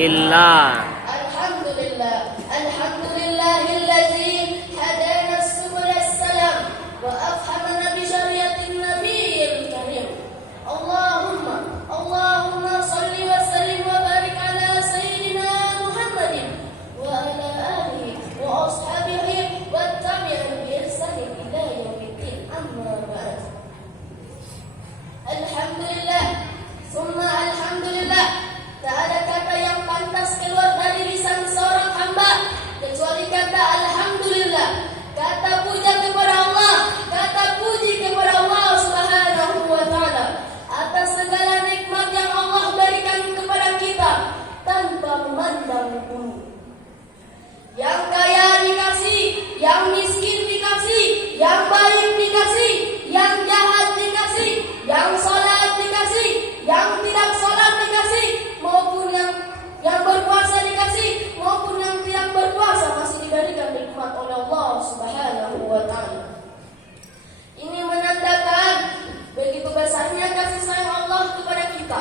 Lillah. Alhamdulillah. Alhamdulillahillazi hadana subul salam wa afhamana bi syariatin nabiyil karim. Allahumma salli wa sallim wa barik ala sayyidina Muhammadin wa ala alihi wa ashabihi wa tabi'in bi ihsanin ila yaumiddin. Amma ba'd. Alhamdulillah, summa alhamdulillah. Tak ada kata yang pantas keluar dari lisan seorang hamba kecuali kata alhamdulillah. Kata puja kepada Allah, kata puji kepada Allah Subhanahu wa taala atas segala nikmat yang Allah berikan kepada kita tanpa memandang bulu. Yang kaya dikasih, yang miskin dikasih, yang baik dikasih, yang jahat dikasih, yang salat dikasih, yang tidak salat dikasih, maupun yang berpuasa dikasih, maupun yang tidak berpuasa masih diberikan nikmat oleh Allah Subhanahu wa taala. Ini menandakan begitu besarnya kasih sayang Allah kepada kita,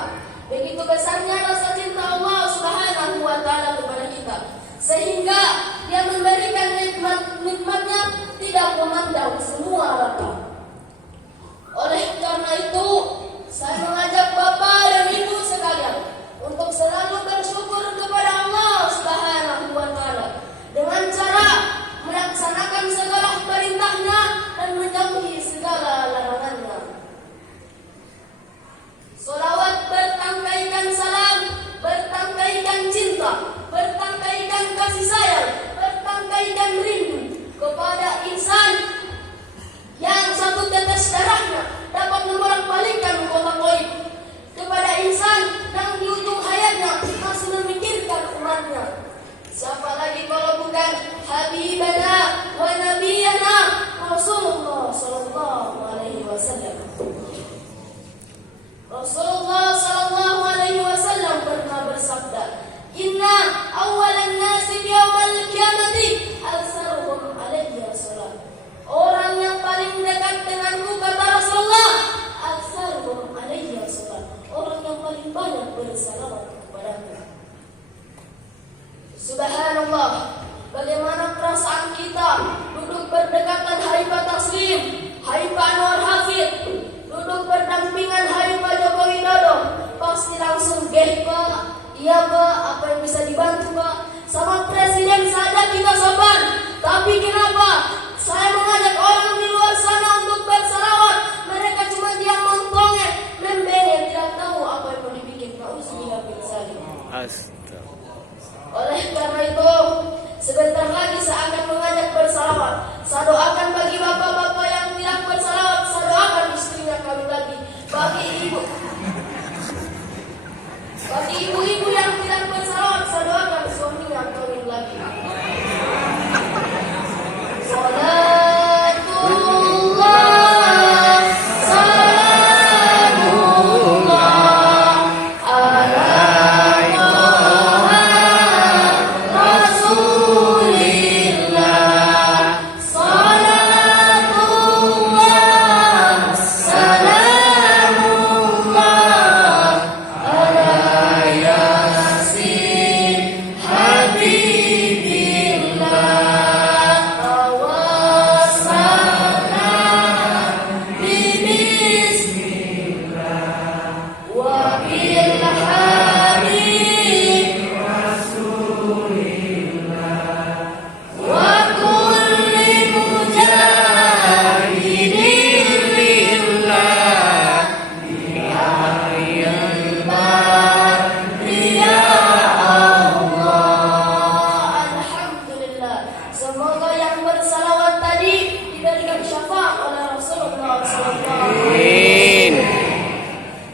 begitu besarnya rasa cinta Allah Subhanahu wa taala kepada kita, sehingga Dia memberikan nikmatnya tidak memandang semua rata. Oleh karena itu, saya mengajak Bapak dan Ibu sekalian untuk selalu bersyukur kepada Allah Subhanahu wa taala dengan cara melaksanakan segala perintahnya dan menjauhi segala larangannya. Salawat bertangkaikan salam, bertangkaikan cinta, bertangkaikan kasih sayang, bertangkaikan rindu kepada insan yang satu tetes darahnya dapat membolak-balikkan kota Qoib, kepada insan yang di ujung hayatnya masih memikirkan umatnya. Siapa lagi kalau bukan Habibana wa Nabiyana Rasulullah sallallahu alaihi wasallam. Rasulullah sallallahu alaihi wasallam pernah bersabda, "Inna awwalan nasi yaumal qiyamati aktsaruhum alayya salat." Orang yang paling dekat denganku, kata Rasulullah, aktsaruhum alayya salat. Orang yang paling banyak bersalawat kepadaku. Subhanallah, bagaimana perasaan kita duduk berdekatan Haifah Taslim, Haifah Anwar Hafid, duduk berdampingan Haifah Joko Widodo. Pasti langsung Pak, iya Pak, apa yang bisa dibantu Pak? Sama presiden saja kita sopan. Tapi kenapa saya mengajak orang di luar sana untuk bersalawat, mereka cuma diam montongnya, membengek, tidak tahu apa yang mau dibikin. Nauzubillah min dzalik. Oleh karena itu, sebentar lagi saya akan mengajak bersalawat. Saya doakan bagi bapak-bapak yang tidak bersalawat, saya doakan istrinya kami lagi. Bagi ibu-ibu yang tidak bersalawat, saya doakan suaminya kami lagi.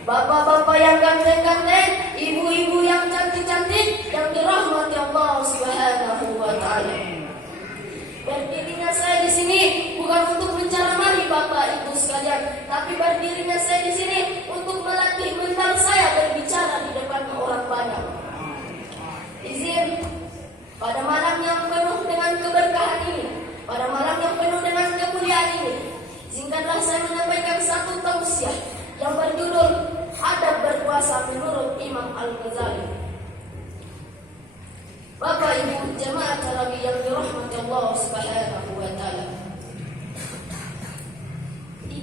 Bapak-bapak yang ganteng-ganteng, ibu-ibu yang cantik-cantik, yang dirahmati Allah Subhanahu wa taala. Berdirinya saya di sini bukan untuk menceramai Bapak Ibu sekalian, tapi berdirinya saya di sini untuk melatih mental saya berbicara di depan orang banyak. Izin, pada malam yang penuh dengan keberkahan ini, pada malam yang penuh dengan kemuliaan ini, singkatlah saya menyampaikan satu tausiah yang berjudul Adab Berpuasa menurut Imam Al-Ghazali.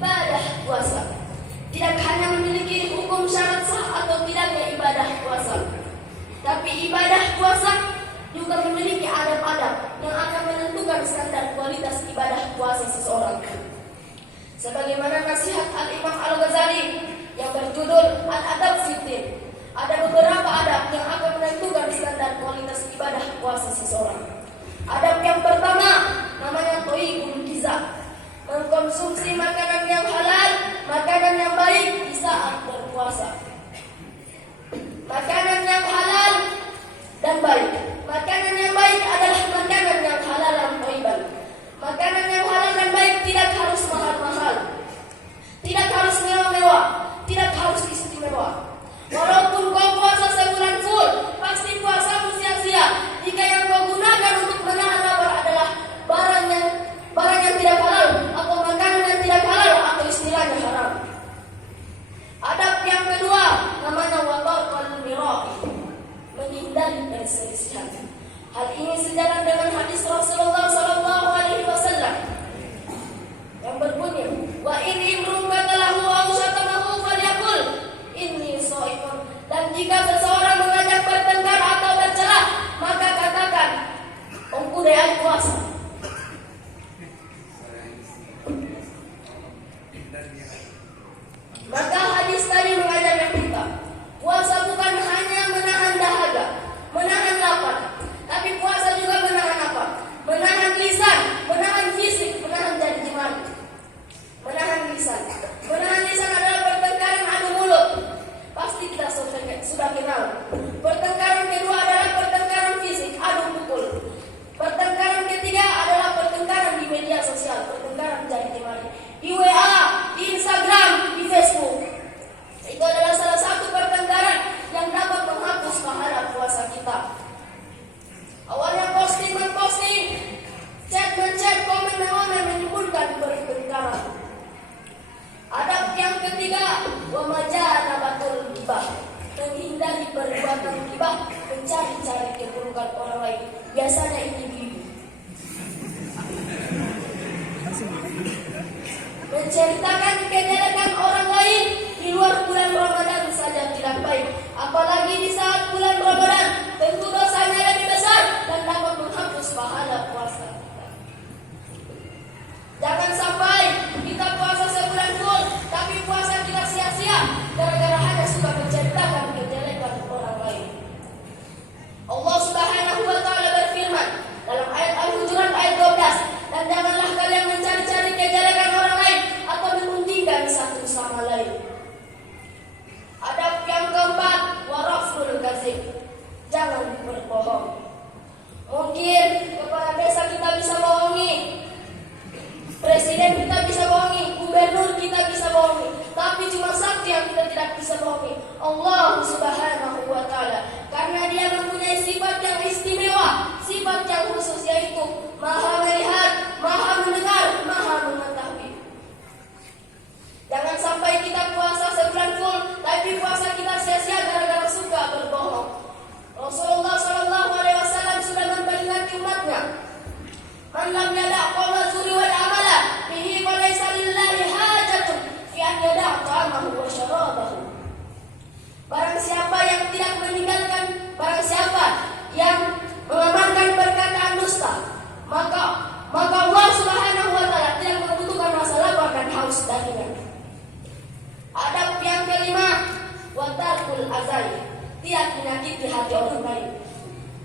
ibadah puasa tidak hanya memiliki hukum syarat sah atau tidaknya ibadah puasa, tapi ibadah puasa juga memiliki adab-adab yang akan menentukan standar kualitas ibadah puasa seseorang. Sebagaimana nasihat Al-Imam Al-Ghazali yang berjudul Al-Adab Sittin, ada beberapa adab yang akan menentukan standar kualitas ibadah puasa seseorang. Adab yang pertama namanya Thayyibul Giza, mengkonsumsi makanan yang halal, makanan yang baik di saat berpuasa. Makanan yang halal dan baik. Makanan yang baik adalah makanan yang halal dan thayyiban. Makanan yang halal dan baik tidak harus mahal-mahal, tidak harus mewah-mewah, tidak harus istimewa. Walaupun kau puasa sebulan full, pasti puasamu sia-sia jika yang kau gunakan untuk menahan lapar adalah barang yang tidak halal atau makanan yang tidak halal atau istilahnya haram. Adab yang kedua namanya watarqal mira'i, menghindari perselisihan. Hal ini sejalan dengan hadis Rasulullah sallallahu alaihi wasallam yang berbunyi, wa in imrun qatalahu aw syatamahu falyaqul inni shaimun. Dan jika seseorang mengajak bertengkar atau bercelah, maka katakan, engkau dai puasa. Maka hadis tadi mengajarkan kita, puasa bukan hanya menahan dahaga, menahan lapar, tapi puasa juga menahan apa? Menahan lisan, menahan fisik, menahan janji malu. Menahan lisan. Menahan lisan adalah pertengkaran adu mulut. Pasti kita sudah kenal. Pertengkaran kedua adalah pertengkaran fisik, adu pukul. Pertengkaran ketiga adalah pertengkaran di media sosial, pertengkaran janji malu. Di WA, di Instagram, di Facebook. Itu adalah salah satu pertengkaran yang dapat menghapus pahala puasa kita. Awalnya posting, chat, komen menimbulkan pertengkaran. Adab yang ketiga, wa majanabatul ghibah, menghindari perbuatan ghibah, mencari-cari keburukan orang lain, biasanya individu. Menceritakan kejelekan orang lain di luar bulan Ramadan saja tidak baik, apalagi di saat bulan Ramadan, tentu dosanya lebih besar dan dapat menghapus pahala puasa kita. Jangan sampai kita puasa sebulan full, tapi puasa kita sia-sia gara-gara hanya suka menceritakan kejelekan orang lain. Allah Subhanahu wa taala berfirman dalam ayat Al-Hujurat ayat 12, dan janganlah kalian mencari-cari kejelekan orang lain atau mementingkan satu sama lain. Adab yang keempat, waraful kadzib, jangan berbohong. Mungkin kepala desa kita bisa bohongi, presiden kita bisa bohongi, gubernur kita bisa bohongi, tapi cuma satu yang kita tidak bisa bohongi, Allah Subhanahu wa taala, karena Dia mempunyai sifat yang istimewa, sifat yang khusus, yaitu Maha melihat, Maha mendengar, Maha mengetahui. Jangan sampai kita puasa sebulan full, tapi puasa kita sia-sia gara-gara suka berbohong. Rasulullah sallallahu alaihi wasallam sudah memperingatkan umatnya, man lam yada' qawla zuri wal amala bihi falaysa lillahi hajatun fi an yada' ta'amahu wa syarabahu. Barang siapa yang tidak meninggalkan, barang siapa yang mengamalkan perkataan dusta, maka Allah Subhanahu wa taala tidak membutuhkan rasa lapar dan haus darinya. Adab yang kelima, watarkul azai, tidak menyakiti hati orang lain.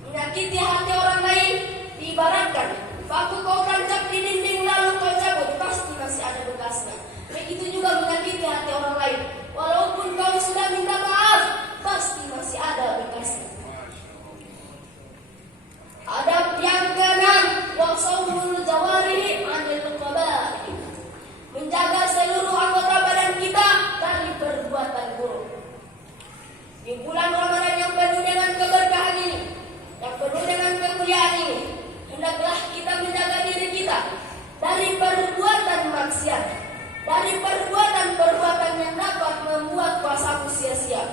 Menyakiti hati orang lain diibaratkan paku kau tancap di dinding lalu kau cabut, pasti masih ada bekasnya. Begitu juga menyakiti hati orang lain, walaupun kau sudah minta maaf, pasti masih ada bekasnya. Adab yang keenam, wasawmul jawarihi 'anil qaba'i, menjaga seluruh anggota badan kita dari perbuatan buruk. Di bulan Ramadan yang penuh dengan keberkahan ini, yang penuh dengan kemuliaan ini, hendaklah kita menjaga diri kita dari perbuatan maksiat, dari perbuatan-perbuatan yang dapat membuat puasamu sia-sia.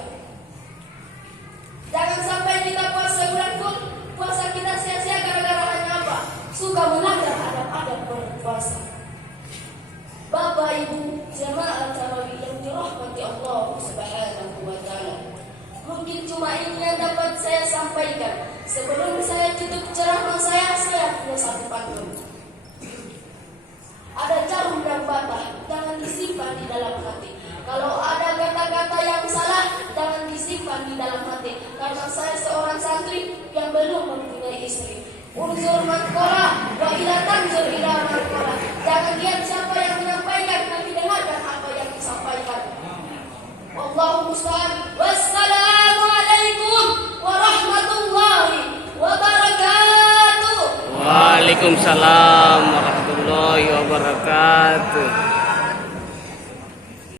cuma ini yang dapat saya sampaikan. Sebelum saya tutup ceramah saya punya satu pantun. Ada jarum dan bata, jangan disimpan di dalam hati. Kalau ada kata-kata yang salah, jangan disimpan di dalam hati. Karena saya seorang santri yang belum mempunyai istri. Unsur mankola, wa ila tanzur ila mankola. Jangan lihat siapa yang menyampaikan, tapi dengarkan apa yang disampaikan. Allahu musta'an. Wassalamualaikum warahmatullahi wabarakatuh. Waalaikumsalam warahmatullahi wabarakatuh.